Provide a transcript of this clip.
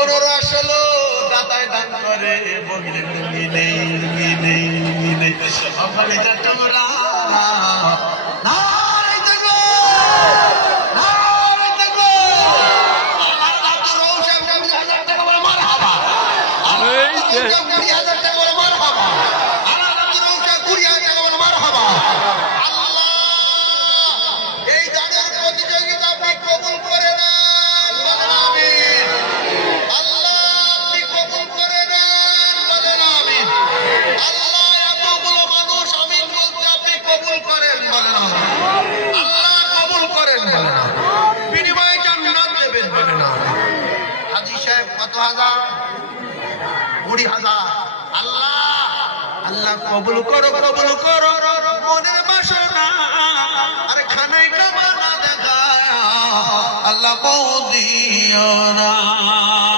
গরুর আসলো দাতায় দান করে বগলে মিলে মিলে মিলে সকালে যাটা মোরা কবুল করো কবুল করো মনের বাসনা আর খানায় কামানা দেখা আল্লাহ বউ দিও না